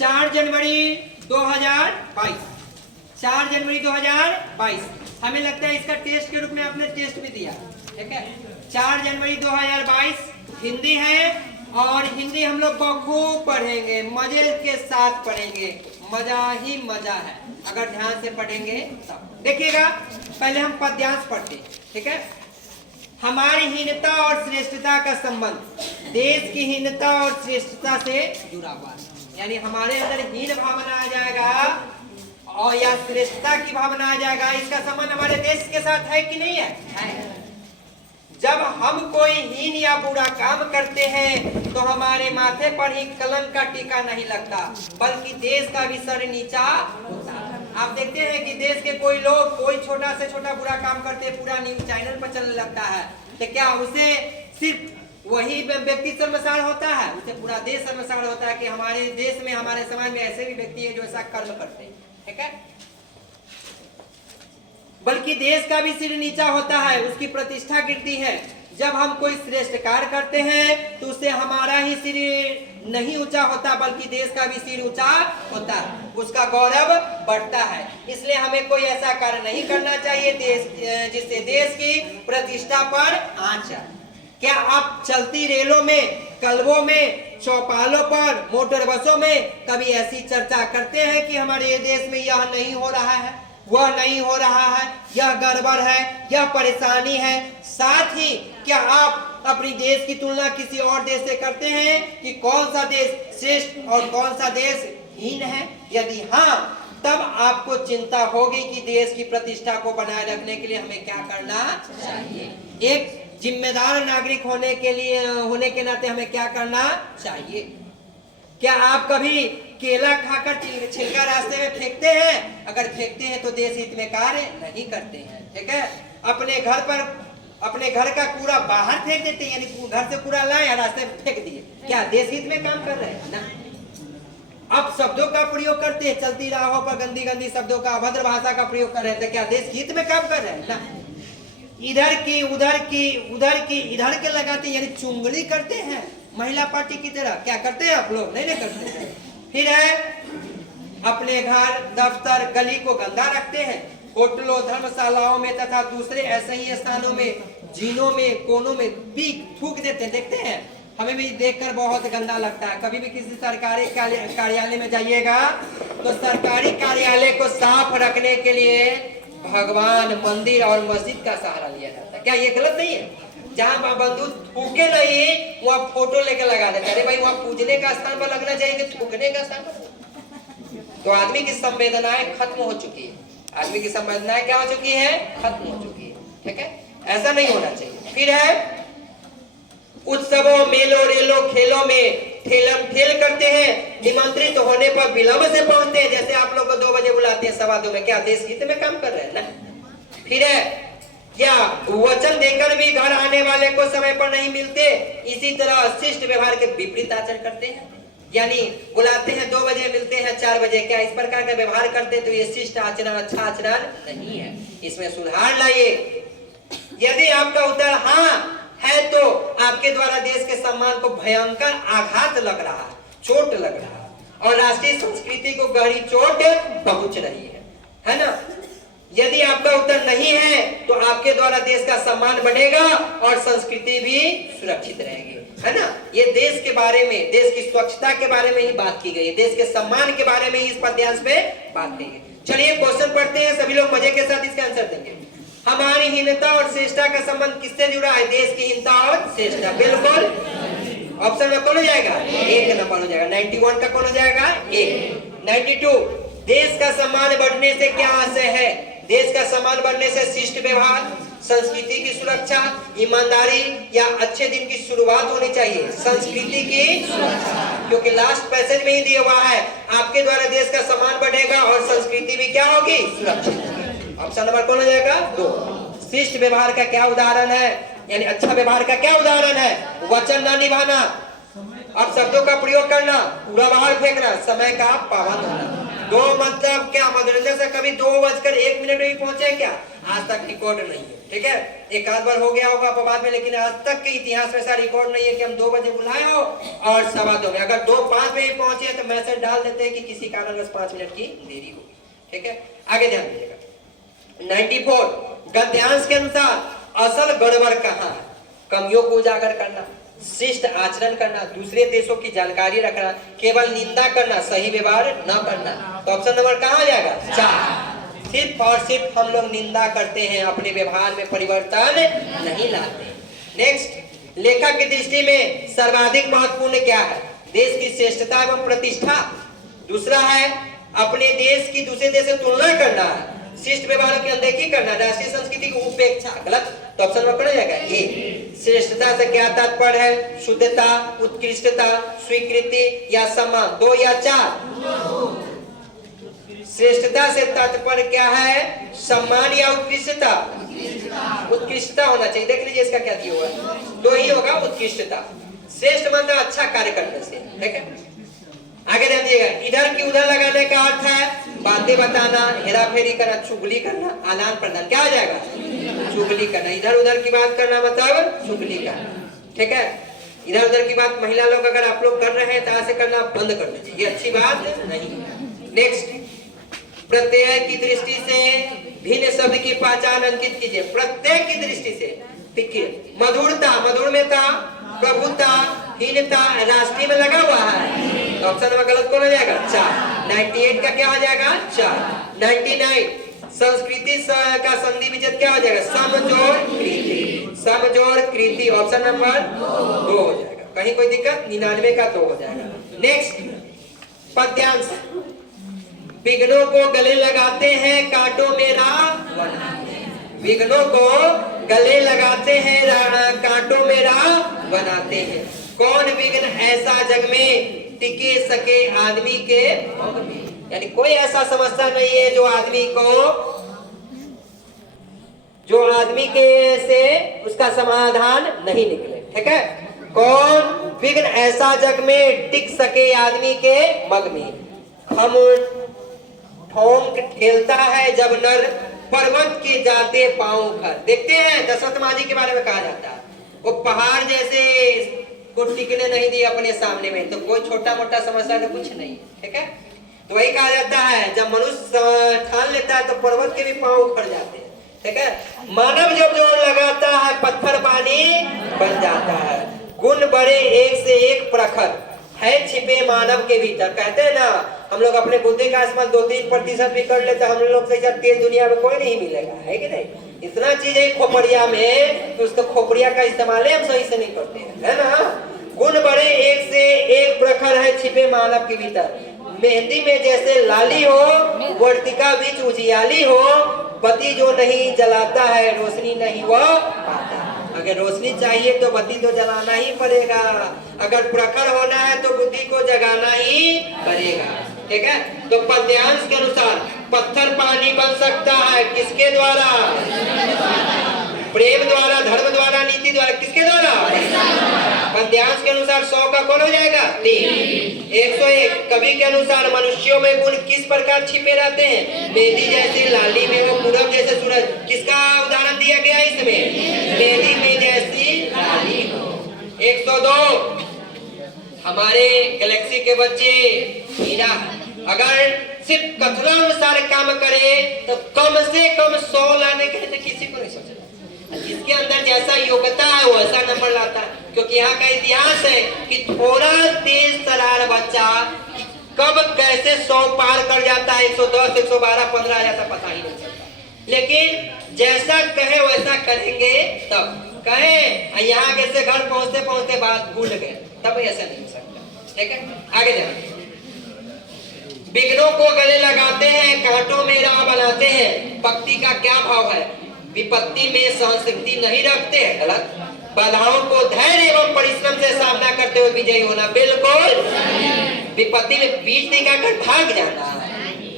4 जनवरी 2022, 4 जनवरी 2022। हमें लगता है इसका टेस्ट के रूप में आपने टेस्ट भी दिया, ठीक है। 4 जनवरी 2022 हिंदी है, और हिंदी हम लोग बखूब पढ़ेंगे, मजे के साथ पढ़ेंगे, मजा ही मजा है अगर ध्यान से पढ़ेंगे तब। देखिएगा, पहले हम पद्यांश पढ़ते, ठीक है। हमारी हीनता और श्रेष्ठता का संबंध देश की हीनता और श्रेष्ठता से जुड़ा हुआ है। यानी हमारे अंदर हीन भावना आ जाएगा और या श्रेष्ठता की भावना आ जाएगा, इसका संबंध हमारे देश के साथ है कि नहीं है? जब हम कोई हीन या बुरा काम करते हैं तो हमारे माथे पर ही कलंक का टीका नहीं लगता, बल्कि देश का भी सर नीचा होता है। आप देखते हैं कि देश के कोई लोग कोई छोटा से छोटा बुरा काम करते हैं, पूरा न्यूज चैनल पर चलने लगता है, तो क्या उसे सिर्फ वही व्यक्ति शर्मसार होता है? उसे पूरा देश शर्मसार होता है कि हमारे देश में, हमारे समाज में ऐसे भी व्यक्ति है जो ऐसा कर्म करते हैं, ठीक है। बल्कि देश का भी सिर नीचा होता है, उसकी प्रतिष्ठा गिरती है। जब हम कोई श्रेष्ठ कार्य करते हैं तो उससे हमारा ही सिर नहीं ऊंचा होता, बल्कि देश का भी सिर ऊंचा होता है, उसका गौरव बढ़ता है। इसलिए हमें कोई ऐसा कार्य नहीं करना चाहिए जिससे देश की प्रतिष्ठा पर आंच आए। क्या आप चलती रेलों में, कलवों में, चौपालों पर, मोटर बसों में कभी ऐसी चर्चा करते हैं कि हमारे देश में यह नहीं हो रहा है, वह नहीं हो रहा है, यह गड़बड़ है, यह परेशानी है? साथ ही क्या आप अपनी देश की तुलना किसी और देश से करते हैं कि कौन सा देश श्रेष्ठ और कौन सा देश हीन है? यदि हाँ, तब आपको चिंता होगी कि देश की प्रतिष्ठा को बनाए रखने के लिए हमें क्या करना चाहिए। एक जिम्मेदार नागरिक होने के नाते हमें क्या करना चाहिए। क्या आप कभी केला खाकर छिलका रास्ते में फेंकते हैं? अगर फेंकते हैं तो देश हित में कार्य नहीं करते हैं, ठीक है। अपने घर का कूड़ा बाहर फेंक देते हैं, यानी घर से कूड़ा लाए और रास्ते में फेंक दिए, क्या देश हित में काम कर रहे हैं? ना। अब शब्दों का प्रयोग करते हैं, चलती राहों पर गंदी गंदी शब्दों का, अभद्र भाषा का प्रयोग कर रहे हैं, तो क्या देश हित में काम कर रहे हैं? ना। इधर की उधर की, उधर की इधर के लगाते हैं, यानी चुंगली करते हैं महिला पार्टी की तरह। क्या करते हैं आप लोग? नहीं करते हैं। फिर है अपने घर, दफ्तर, गली को गंदा रखते हैं, होटलों, धर्मशालाओं में तथा दूसरे ऐसे ही स्थानों में, जीनों में, कोनों में भी थूक देते हैं। देखते हैं, हमें भी देखकर बहुत गंदा लगता है। कभी भी किसी सरकारी कार्यालय में जाइएगा तो सरकारी कार्यालय को साफ रखने के लिए भगवान, मंदिर और मस्जिद का सहारा लिया जाता है। क्या ये गलत नहीं है? जहाँ बंदूक थूके नहीं, वहाँ फोटो लेके लगा देते। अरे भाई, वहाँ पूजने का स्थान पर लगना चाहिए कि थूकने का स्थान पर? तो आदमी की संवेदनाएं खत्म हो चुकी है। आदमी की संवेदनाएं क्या हो चुकी है? खत्म हो चुकी है, ठीक है। ऐसा नहीं होना चाहिए। फिर है उत्सवों, मेलों, रेलों, खेलों में ठेल करते हैं, निमंत्रित होने पर विलंब से पहुंचते हैं। जैसे आप लोग को 2 बजे बुलाते हैं, 2:15 में, क्या देश हित में काम कर रहे हैं? ना। फिर है क्या वचन देकर भी घर आने वाले को समय पर नहीं मिलते, इसी तरह शिष्ट व्यवहार के विपरीत आचरण करते हैं। यानी बुलाते हैं 2 बजे, मिलते हैं 4 बजे, क्या इस प्रकार का व्यवहार करते हैं? तो ये शिष्ट आचरण, अच्छा आचरण नहीं है, इसमें सुधार लाइए। यदि आपका उत्तर हाँ है तो आपके द्वारा देश के सम्मान को भयंकर आघात लग रहा है, चोट लग रहा है, और राष्ट्रीय संस्कृति को गहरी चोट पहुंच रही है ना। यदि आपका उत्तर नहीं है तो आपके द्वारा देश का सम्मान बढ़ेगा और संस्कृति भी सुरक्षित रहेगी, है ना। ये देश के बारे में, देश की स्वच्छता के बारे में ही बात की गई है, देश के सम्मान के बारे में ही इस पद्यांश पे बात की गई। चलिए क्वेश्चन पढ़ते हैं, सभी लोग मजे के साथ इसका आंसर देंगे। हमारी हीनता और श्रेष्ठता का संबंध किससे जुड़ा है? देश की हीनता और श्रेष्ठता। बिल्कुल ऑप्शन में कौन हो जाएगा? 1 नंबर हो जाएगा। 91 का कौन हो जाएगा? 1। 92 देश का सम्मान बढ़ने से क्या आशय है? देश का सम्मान बढ़ने से शिष्ट व्यवहार, संस्कृति की सुरक्षा, ईमानदारी या अच्छे दिन की शुरुआत होनी चाहिए। संस्कृति की सुरक्षा, क्योंकि लास्ट पैसेज में ही दिया हुआ है, आपके द्वारा देश का सम्मान बढ़ेगा और संस्कृति भी क्या होगी? सुरक्षित। ऑप्शन नंबर कौन हो जाएगा? 2। शिष्ट व्यवहार का क्या उदाहरण है? यानी अच्छा व्यवहार का क्या उदाहरण है? वचन न निभाना, अब शब्दों का प्रयोग करना, पूरा बाहर फेंकना, समय का पाबंद होना। 2 मतलब क्या? मनोरंजन से कभी 2:01 में भी पहुंचे क्या? आज तक रिकॉर्ड नहीं है, ठीक है। एक आध बार हो गया होगा अपवाद में, लेकिन आज तक के इतिहास में ऐसा रिकॉर्ड नहीं है कि हम 2 बजे बुलाए हो और 2:15 में, अगर 2:05 बजे पहुंचे तो मैसेज डाल देते हैं कि किसी कारणवश 5 मिनट की देरी होगी, ठीक है। आगे ध्यान दीजिएगा। 94 गद्यांश के अनुसार असल गड़बड़ कहाँ है? कमियों को उजागर करना, शिष्ट आचरण करना, दूसरे देशों की जानकारी रखना, केवल निंदा करना, सही व्यवहार न करना। तो ऑप्शन नंबर कहाँ आ जाएगा? 4। सिर्फ और सिर्फ हम लोग निंदा करते हैं, अपने व्यवहार में परिवर्तन नहीं लाते। नेक्स्ट, लेखक की दृष्टि में सर्वाधिक महत्वपूर्ण क्या है? देश की श्रेष्ठता एवं प्रतिष्ठा। दूसरा है अपने देश की दूसरे देश से तुलना करना है, शिष्ट व्यवहार की अनदेखी करना, राष्ट्रीय संस्कृति की उपेक्षा। गलत। तो ऑप्शन में कौन जाएगा? ए। श्रेष्ठता से क्या तात्पर्य है? शुद्धता, उत्कृष्टता, स्वीकृति या सम्मान। 2 या 4? श्रेष्ठता से तात्पर्य क्या है? सम्मान या उत्कृष्टता? उत्कृष्टता होना चाहिए। देख लीजिए इसका क्या दिया हुआ है, 2 ही होगा, उत्कृष्टता। श्रेष्ठ मतलब अच्छा कार्य करने से, ठीक है। आगे ध्यान दीजिएगा। इधर की उधर लगाने का अर्थ है बातें बताना, हेरा फेरी करना, चुगली करना, आदान प्रदान। क्या हो जाएगा? चुगली करना। इधर उधर की बात करना मतलब चुगली करना, ठीक है। इधर उधर की बात महिला लोग अगर आप लोग कर रहे हैं तो ऐसे करना बंद कर दीजिए, ये अच्छी बात नहीं है। नेक्स्ट, प्रत्यय की दृष्टि से भिन्न शब्द की पहचान अंकित कीजिए। प्रत्यय की दृष्टि से देखिए, मधुरता, मधुर में था, प्रभुता, हीनता, राष्ट्रीय में लगा हुआ है। तो ऑप्शन में गलत कौन हो जाएगा? 4। 98 का क्या हो जाएगा? 4। 99 संस्कृति का संधि विच्छेद क्या हो जाएगा? समजोड़ कृति। समजोड़ कृति ऑप्शन नंबर 2 हो जाएगा। कहीं कोई दिक्कत? 99 का 2 हो जाएगा। नेक्स्ट, पद्यांश। विघ्नों को गले लगाते हैं, कांटों में राह बनाते हैं। विघ्नों को गले लगाते हैं, कांटों में राह बनाते हैं। कौन विघ्न ऐसा जग में टिके सके आदमी के? यानी कोई ऐसा समस्या नहीं है जो आदमी के से उसका समाधान नहीं निकले, ठीक है। कौन विघ्न ऐसा जग में टिक सके आदमी के मग में? हम ठोंक खेलता है जब नर पर्वत के जाते पांव घर। देखते हैं दशरथ मांझी के बारे में कहा जाता है, वो पहाड़ जैसे को टिकने नहीं दिए अपने सामने में, तो कोई छोटा मोटा समस्या तो कुछ नहीं, ठीक है। तो वही कहा जाता है जब मनुष्य ठान लेता है तो पर्वत के भी पांव उखड़ जाते हैं, ठीक है। मानव जब जोर लगाता है पत्थर पानी बन जाता है। गुण बड़े एक से एक प्रखर है छिपे मानव के भीतर। कहते हैं ना, हम लोग अपने बुद्धि का इस्तेमाल 2-3% भी कर लेते, हम लोग से तेज दुनिया में कोई नहीं मिलेगा, है कि नहीं। इतना चीज है खोपड़िया में तो उसको खोपड़िया का इस्तेमाल हम सही से नहीं करते हैं, है ना। गुण बड़े एक से एक प्रखर है छिपे मानव के भीतर। मेहंदी में जैसे लाली हो, वर्तिका बीच उजियाली हो, बत्ती जो नहीं जलाता है रोशनी नहीं वह पाता। अगर रोशनी चाहिए तो बत्ती तो जलाना ही पड़ेगा, अगर प्रखर होना है तो बुद्धि को जगाना ही पड़ेगा, ठीक है। तो पद्यांश के अनुसार पत्थर पानी बन सकता है किसके द्वारा? प्रेम द्वारा, धर्म द्वारा, नीति द्वारा। किसके द्वारा? पद्यांश के अनुसार 100 का कौन हो जाएगा? 3। 101 कवि के अनुसार मनुष्यों में गुण किस प्रकार छिपे रहते हैं? मेहंदी जैसी लाली में वो पूरब जैसे सूरज। किसका उदाहरण दिया गया इसमें? मेहंदी में जैसी लाली हो। 102 हमारे गैलेक्सी के बच्चे हीरा अगर सिर्फ कथनानुसार काम करे तो कम से कम 100 लाने के लिए किसी को नहीं सोचना। जिसके अंदर जैसा योग्यता है वैसा नंबर लाता है, क्योंकि यहाँ का इतिहास है कि थोड़ा तेज तरार बच्चा कब कैसे 100 पार कर जाता है, 110, 112, 15 ऐसा पता ही नहीं चलता। लेकिन जैसा कहे वैसा करेंगे तब कहे, यहाँ कैसे घर पहुंचते पहुंचते बात भूल गए, तब ऐसा नहीं हो सकता, ठीक है। आगे जाए। विघ्नों को गले लगाते हैं, कांटों में राह बनाते हैं। भक्ति का क्या भाव है? विपत्ति में सहनशक्ति नहीं रखते हैं, गलत। बाधाओं को धैर्य एवं परिश्रम से सामना करते हुए विजयी होना, बिल्कुल। विपत्ति में बीच निकालकर भाग जाना,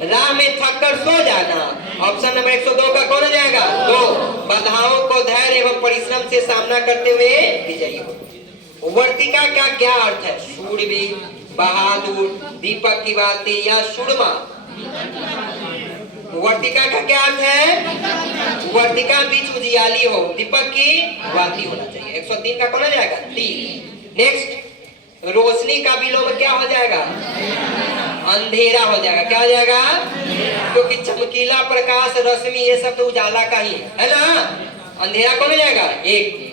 राह में थक कर सो जाना। ऑप्शन नंबर 102 का कौन हो जाएगा? 2। बाधाओं को धैर्य एवं परिश्रम से सामना करते हुए विजयी हो। वर्तिका का क्या अर्थ है? शूरवीर, बहादुर, दीपक की बाती या सुरमा? वर्तिका का क्या अर्थ है? वर्तिका बीच उजियाली हो, दीपक की बाती होना चाहिए। 103 का कौन हो जाएगा? 3। नेक्स्ट, रोशनी का विलोम क्या हो जाएगा? अंधेरा हो जाएगा। क्या हो जाएगा? क्योंकि चमकीला प्रकाश, रश्मि, ये सब तो उजाला का ही है ना। अंधेरा कौन हो जाएगा? 1।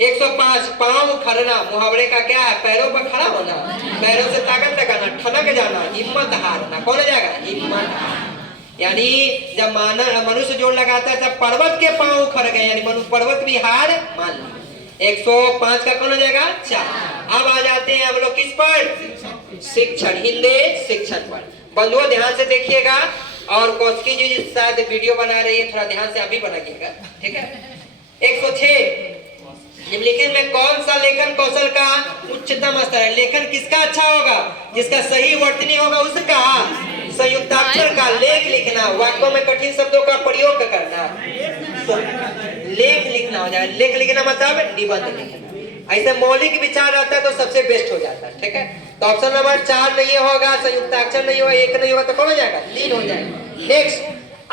105, पांव उखड़ना मुहावरे का क्या है? पैरों पर खड़ा होना, पैरों से ताकत लगाना, ठनक जाना, हिम्मत हारना। कौन हो जाएगा? हिम्मत हारना। यानी जब मनुष्य जोड़ लगाता है तब पर्वत के पांव उखड़ गए, यानी पर्वत भी हार मान ली। 105 का कौन हो जाएगा? 4। अब आ जाते हैं हम लोग किस पर? शिक्षण, हिंदी शिक्षण पर। बंधुओं ध्यान से देखिएगा, और कौशिकी जी शायद वीडियो बना रही है, थोड़ा ध्यान से अभी बनाइएगा, ठीक है। 106, निम्नलिखित में कौन सा लेखन कौशल का उच्चतम स्तर है? लेखन किसका अच्छा होगा? जिसका सही वर्तनी होगा उसका। संयुक्ताक्षर का लेख लिखना, वाक्यों में कठिन शब्दों का प्रयोग करना, लेख लिखना हो जाए। लेख लिखना मतलब निबंध लिखना। ऐसे मौलिक विचार रहता है तो सबसे बेस्ट हो जाता है, ठीक है। तो ऑप्शन नंबर 4 नहीं होगा, संयुक्ताक्षर नहीं होगा, 1 नहीं होगा, तो कौन हो जाएगा? 3 हो जाएगा। नेक्स्ट,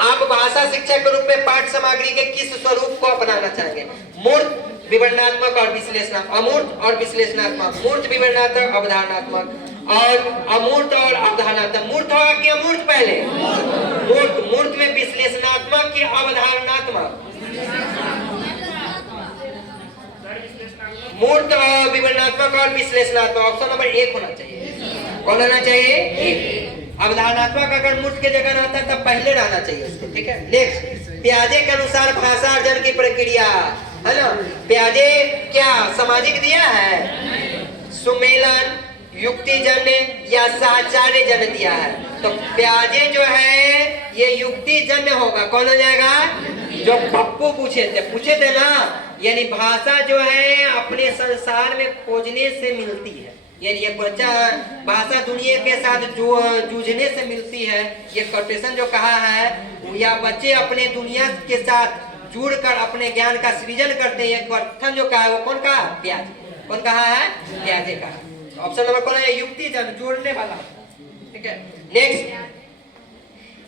आप भाषा शिक्षक के रूप में पाठ सामग्री के किस स्वरूप को अपनाना चाहेंगे? मूर्त, विवरणात्मक और विश्लेषणात्मक। अमूर्त और विश्लेषणात्मक। मूर्त, विवरणात्मक, अवधारणात्मक, और अमूर्त और अवधारणात्मक। मूर्त होगा कि अमूर्त? पहले मूर्त। मूर्त में विश्लेषणात्मक कि अवधारणात्मक? मूर्त, विवरणात्मक और विश्लेषणात्मक। ऑप्शन नंबर 1 होना चाहिए। कौन होना चाहिए? 1। अवधारणात्मक अगर मूर्त के जगह रहता है तब पहले रहना चाहिए उसको, ठीक है। नेक्स्ट, प्याजे के अनुसार भाषा अर्जन की प्रक्रिया है ना। प्याजे क्या सामाजिक दिया है? सुमेलन, युक्ति जन्य या साचार्य जन्य दिया है? तो प्याजे जो है ये युक्ति जन्य होगा। कौन हो जाएगा? जो पप्पू पूछे थे ना, यानी भाषा जो है अपने संसार में खोजने से मिलती है, यानी ये बच्चा भाषा दुनिया के साथ जूझने से मिलती है। ये कोटेशन जो कहा है, या बच्चे अपने दुनिया के साथ जुड़कर अपने ज्ञान का सृजन करते हैं। कथन जो कहा है वो कौन कहा? प्याजे। कौन कहा है? प्याजे कहा। ऑप्शन नंबर कौन है? युक्ति जन, जोड़ने वाला, ठीक है। नेक्स्ट,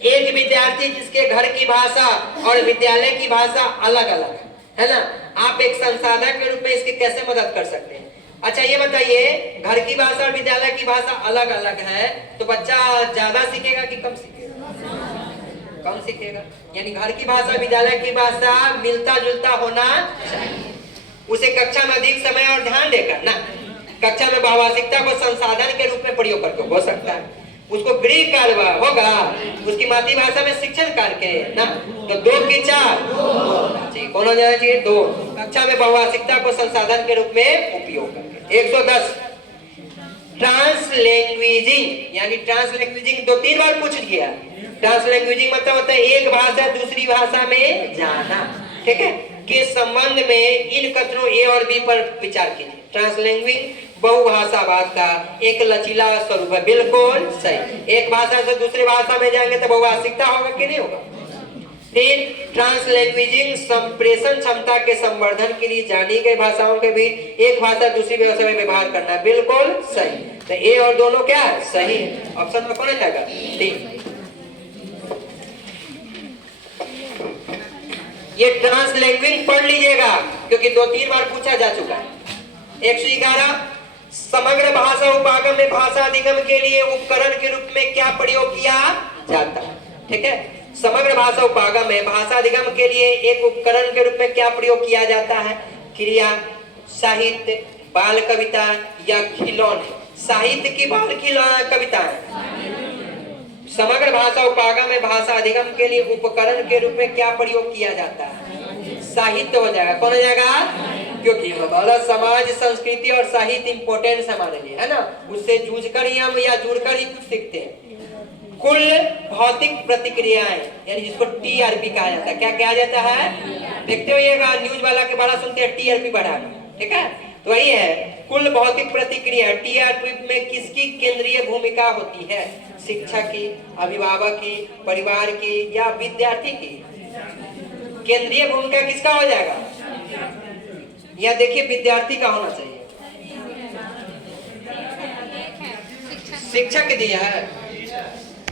एक विद्यार्थी जिसके घर की भाषा और विद्यालय की भाषा अलग अलग है ना, आप एक संसाधक के रूप में इसकी कैसे मदद कर सकते हैं? अच्छा ये बताइए, घर की भाषा और विद्यालय की भाषा अलग अलग है तो बच्चा ज्यादा सीखेगा कि कम सीखेगा? कम सीखेगा। यानी घर की भाषा विद्यालय की भाषा मिलता जुलता होना चाहिए। उसे कक्षा में अधिक समय और ध्यान देकर ना, कक्षा में भावात्मकता को संसाधन के रूप में प्रयोग करके हो सकता है। उसको गृह कार्य होगा, उसकी मातृभाषा में शिक्षण करके ना, तो 2 की 4 कौन हो जाना चाहिए? 2। कक्षा में भावात्मकता को संसाधन के रूप में उपयोग करके। 110, ट्रांसलैंग्वेजिंग, यानी ट्रांसलैंग्वेजिंग 2-3 बार पूछ गया। ट्रांसलैंग्वेजिंग मतलब होता है एक भाषा दूसरी भाषा में जाना, ठीक है। के संबंध में इन कथनों ए और बी पर विचार कीजिए। ट्रांसलैंग्वेजिंग बहुभाषावाद का एक लचीला स्वरूप है। बिल्कुल सही। एक भाषा से दूसरी भाषा में जाएंगे तो बहुभाषिकता होगा कि नहीं होगा? 3, ट्रांसलैंग्वेजिंग संप्रेषण क्षमता के संवर्धन के लिए जानी गई भाषाओं के बीच एक भाषा दूसरी भाषा में व्यवहार करना। बिल्कुल सही। तो ए और दोनों क्या है? सही है। ऑप्शन में कौन आ जाएगा? 3। ये ट्रांसलैंग्वेजिंग पढ़ लीजिएगा क्योंकि 2-3 बार पूछा जा चुका है। 111, समग्र भाषा उपागम में भाषा अधिगम के लिए उपकरण के रूप में क्या प्रयोग किया जाता है? ठीक है, समग्र भाषा उपागम में भाषा अधिगम के लिए एक उपकरण के रूप में क्या प्रयोग किया जाता है? क्रिया, साहित्य, बाल कविता या खिलौने? साहित्य की बाल कविता है। समग्र भाषा उपागम में भाषा अधिगम के लिए उपकरण के रूप में क्या प्रयोग किया जाता है? साहित्य हो जाएगा। कौन हो जाएगा? क्योंकि हमारा समाज, संस्कृति और साहित्य इंपोर्टेंस हमारे लिए है ना, उससे जूझकर ही हम या जुड़कर ही कुछ सीखते हैं। कुल भौतिक प्रतिक्रियाएं, यानी जिसको टीआरपी कहा जाता है। क्या कहा जाता है? देखते होइएगा न्यूज वाला के बड़ा सुनते हैं टीआरपी बढ़ाना, ठीक है, तो वही है कुल भौतिक प्रतिक्रिया। टीआरपी में किसकी केंद्रीय भूमिका होती है? शिक्षक की, अभिभावक की, परिवार की या विद्यार्थी की? केंद्रीय भूमिका किसका हो जाएगा? या देखिए विद्यार्थी का होना चाहिए। शिक्षक दिया है।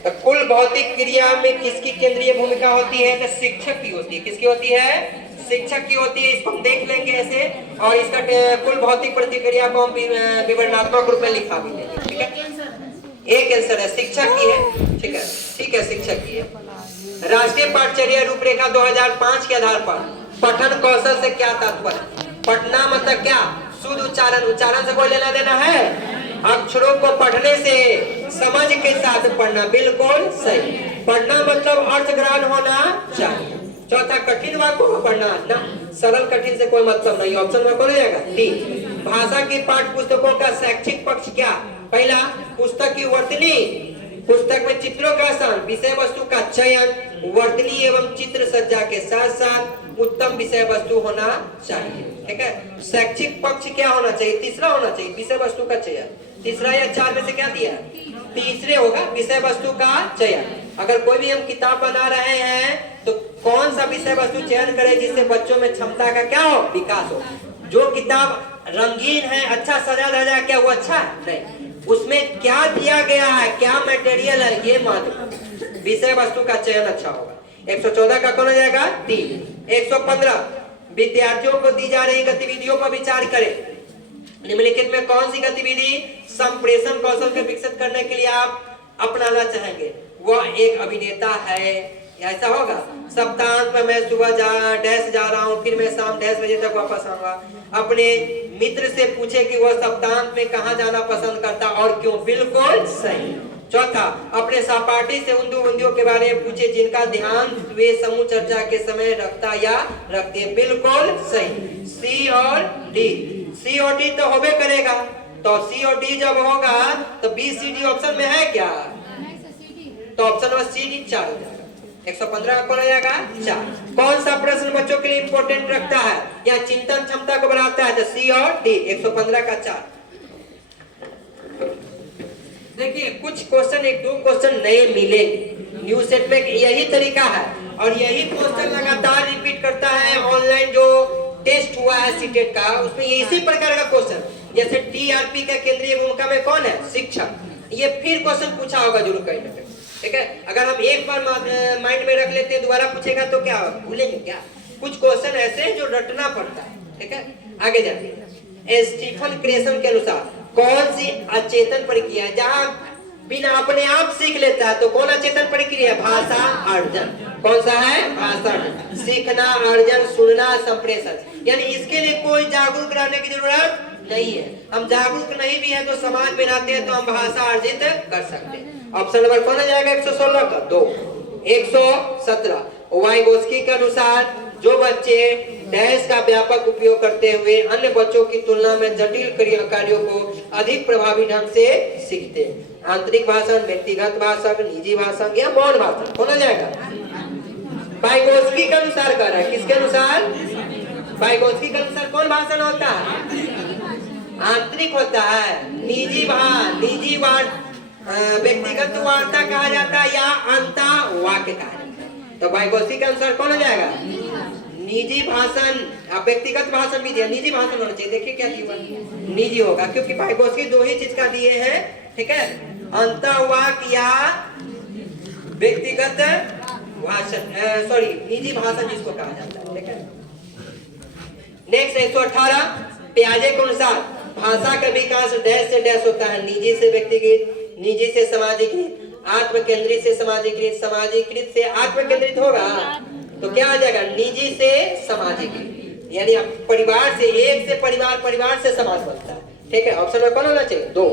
तो कुल भौतिक क्रिया में किसकी केंद्रीय भूमिका होती है? तो शिक्षक की होती है। किसकी होती है? शिक्षक की होती है। इसको हम देख लेंगे ऐसे, और इसका कुल भौतिक प्रतिक्रिया को हम विवरणात्मक रूप में लिखा भी देंगे। ठीक है, एक आंसर है शिक्षक की है। ठीक है, ठीक है, शिक्षक की है। राष्ट्रीय पाठ्यचर्या रूपरेखा 2005 के आधार पर पठन कौशल से क्या तात्पर्य? पढ़ना मतलब क्या? शुद्ध उच्चारण। उच्चारण से कोई लेना देना है? अक्षरों को पढ़ने से समझ के साथ पढ़ना, बिल्कुल सही। पढ़ना मतलब अर्थ ग्रहण होना चाहिए। चौथा, कठिन वाक्यों को पढ़ना ना, सरल कठिन से कोई मतलब नहीं। ऑप्शन में कौन हो जाएगा? तीन। भाषा की पाठ्य पुस्तकों का शैक्षिक पक्ष क्या? पहला, पुस्तक की वर्तनी, पुस्तक में चित्रों का स्थान, विषय वस्तु का चयन, वर्तनी एवं चित्र सज्जा के साथ साथ उत्तम विषय वस्तु होना चाहिए। ठीक है, शैक्षिक पक्ष क्या होना चाहिए? तीसरा होना चाहिए, विषय वस्तु का चयन। तीसरा या चार में से क्या दिया? तीसरे होगा, विषय वस्तु का चयन। अगर कोई भी हम किताब बना रहे हैं तो कौन सा विषय वस्तु चयन करें जिससे बच्चों में क्षमता का क्या हो? विकास हो। जो किताब रंगीन है, अच्छा सजा धजा, क्या वो अच्छा नहीं? उसमें क्या दिया गया है, क्या मटेरियल है, ये महत्व। विषय वस्तु का चयन अच्छा होगा। 114 का कौन हो जाएगा? 3। 115, विद्यार्थियों को दी जा रही गतिविधियों पर विचार करें। निम्नलिखित में कौन सी गतिविधि संप्रेषण कौशल को विकसित करने के लिए आप अपनाना चाहेंगे? वह एक अभिनेता है, ऐसा होगा। सप्ताहांत में मैं सुबह डैश जा रहा हूँ, फिर मैं शाम डैश बजे तक वापस आऊंगा। अपने मित्र से पूछे कि वह सप्ताहांत में कहाँ जाना पसंद करता और क्यों, बिल्कुल सही। चौथा, अपने सहपाठी से उन बंदियों के बारे में पूछे जिनका ध्यान वे समूह चर्चा के समय रखता या रखते हैं, बिल्कुल सही। सी और डी, सी और डी तो होबे करेगा। तो सी और डी जब होगा तो बी सी डी ऑप्शन में है क्या? तो ऑप्शन में सी डी 4 हो जाएगा। 115 कौन हो जाएगा? 4। कौन सा प्रश्न बच्चों के लिए इंपॉर्टेंट रखता है या चिंतन क्षमता को बढ़ाता है? तो सी और डी। 115 का 4। देखिए, कुछ क्वेश्चन, एक दो क्वेश्चन नए मिलेंगे न्यू सेट में, यही तरीका है और यही क्वेश्चन लगातार रिपीट करता है। ऑनलाइन जो टेस्ट हुआ है सीटेट का, उसमें इसी प्रकार का क्वेश्चन, जैसे टीआरपी का केंद्रीय भूमिका में कौन है? शिक्षक। ये फिर क्वेश्चन पूछा होगा जरूर कहीं ना कहीं। ठीक है, अगर हम एक बार माइंड में रख लेते हैं, दोबारा पूछेगा तो क्या भूलेंगे क्या? कुछ क्वेश्चन ऐसे जो रटना पड़ता है। ठीक है, आगे जाते हैं। स्टीफन क्रेसन के अनुसार कौन सी अचेतन प्रक्रिया है जहां बिना अपने आप सीख लेता है? तो कौन अचेतन प्रक्रिया है? भाषा अर्जन। कौन सा है? भाषा सीखना, अर्जन, सुनना, संप्रेषण। यानी इसके लिए कोई जागरूक रहने की जरूरत नहीं है। हम जागरूक नहीं भी है तो समाज में रहते हैं तो हम भाषा अर्जित कर सकते हैं। ऑप्शन नंबर कौन हो जाएगा? 116 का 2। 117, वाइगोस्की के अनुसार जो बच्चे डैश का व्यापक उपयोग करते हुए अन्य बच्चों की तुलना में जटिल कार्यों को अधिक प्रभावी ढंग से सीखते हैं। आंतरिक भाषण, व्यक्तिगत भाषण, निजी भाषण या मौन भाषण, कौन हो जाएगा? वाइगोस्की के अनुसार कर रहा है। किसके अनुसार? वाइगोस्की के अनुसार कौन भाषण होता है? आंतरिक होता है। निजी व्यक्तिगत वार्ता कहा जाता है या अंता वाक्य कहा जाता है। तो वाइगोस्की के अनुसार कौन हो जाएगा? निजी भाषण। व्यक्तिगत भाषण भी दिया, निजी भाषण होना चाहिए। देखिए क्या दिया, निजी होगा, क्योंकि वाइगोस्की दो ही चीज का दिए हैं। ठीक है, अंतःवाक या व्यक्तिगत भाषण, सॉरी निजी भाषण जिसको कहा जाता है। ठीक है, नेक्स्ट 118, पियाजे के अनुसार भाषा का विकास डैश से डैश होता है। निजी से व्यक्तिगत, निजी से सामाजिक, आत्मकेंद्रित से सामाजिक, सामाजिक से आत्मकेंद्रित होगा तो क्या आ जाएगा? निजी से सामाजिक। यानी परिवार से, एक से परिवार, परिवार से समाज बनता है। ठीक है, ऑप्शन में कौन होना चाहिए? 2।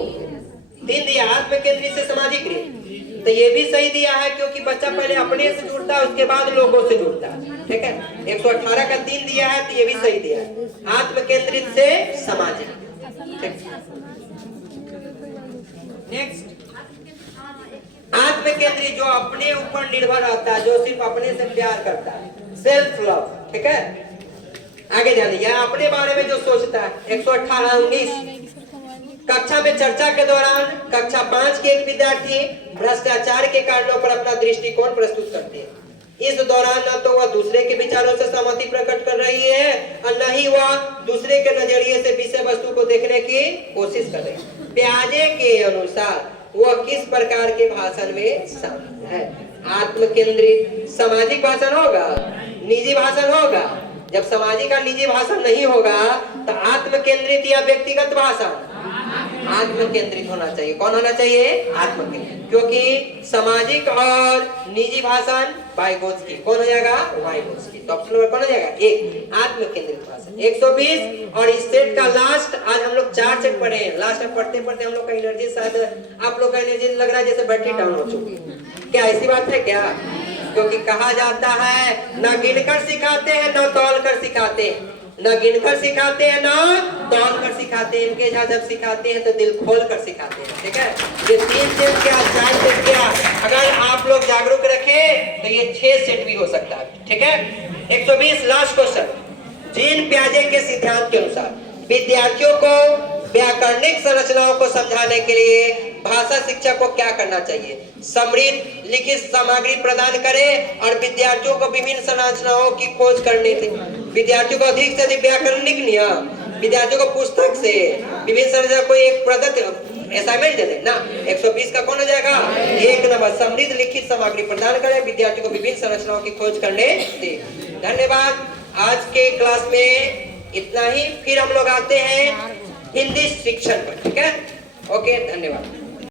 3 दिया, आत्मकेंद्रित से सामाजिक, तो ये भी सही दिया है क्योंकि बच्चा पहले अपने से जुड़ता है उसके बाद लोगों से जुड़ता है। ठीक है, 118 का 3 दिया है तो ये भी सही दिया है, आत्मकेंद्रित से सामाजिक। नेक्स्ट, आत्मकेंद्रित जो अपने ऊपर निर्भर रहता है, जो सिर्फ अपने से प्यार करता है, सेल्फ लव। ठीक है, आगे जाने, या अपने बारे में जो सोचता है। 118-19, कक्षा में चर्चा के दौरान कक्षा 5 के एक विद्यार्थी भ्रष्टाचार के कारणों पर अपना दृष्टिकोण प्रस्तुत करते हैं। इस दौरान न तो वह दूसरे के विचारों से सहमति प्रकट कर रही है और न ही वह दूसरे के नजरिए से विषय वस्तु को देखने की कोशिश कर रही है। पियाजे के अनुसार वह किस प्रकार के भाषण में शामिल है। आत्म केंद्रित सामाजिक भाषण होगा, निजी भाषण होगा। जब सामाजिक और निजी भाषण नहीं होगा तो आत्म केंद्रित या व्यक्तिगत भाषण, आत्म केंद्रित होना चाहिए। कौन होना चाहिए? आत्म केंद्रित। क्योंकि सामाजिक और निजी भाषण वाइगोत्स्की, कौन हो जाएगा? वाइगोत्स्की। तो ऑप्शन नंबर कौन हो जाएगा? एक, आत्म केंद्रित भाषण। 120 और इस सेट का लास्ट, आज हम लोग 4 सेट पढ़े हैं। लास्ट में पढ़ते पढ़ते हम लोग का एनर्जी, शायद आप लोग का एनर्जी लग रहा है जैसे बैटरी डाउन हो चुकी है। क्या ऐसी बात है क्या? क्योंकि कहा जाता है न गिनकर सिखाते हैं न तौल कर सिखाते हैं, न गिनकर सिखाते हैं न तौल कर सिखाते हैं। इनके यहाँ जब सिखाते हैं तो दिल खोल कर सिखाते हैं। ठीक है, ये 3 सेट क्या, 4 सेट क्या, अगर आप लोग जागरूक रखे तो ये 6 सेट भी हो सकता है। ठीक है, 120 लास्ट क्वेश्चन। जीन पियाजे के सिद्धांत के अनुसार विद्यार्थियों को व्याकरणिक संरचनाओं को समझाने के लिए भाषा शिक्षक को क्या करना चाहिए? समृद्ध लिखित सामग्री प्रदान करें और विद्यार्थियों को विभिन्न संरचनाओं की खोज करने से, विद्यार्थियों को अधिक से अधिक व्याकरणिक नियम, विद्यार्थियों को पुस्तक से विभिन्न संरचना को एक प्रदत्त असाइनमेंट दे दें ना। 120 का कौन हो जाएगा? 1 नंबर, समृद्ध लिखित सामग्री प्रदान करें, विद्यार्थियों को विभिन्न संरचनाओं की खोज करने दे। धन्यवाद। आज के क्लास में इतना ही, फिर हम लोग आते हैं हिंदी शिक्षण पर। ठीक है, ओके, धन्यवाद।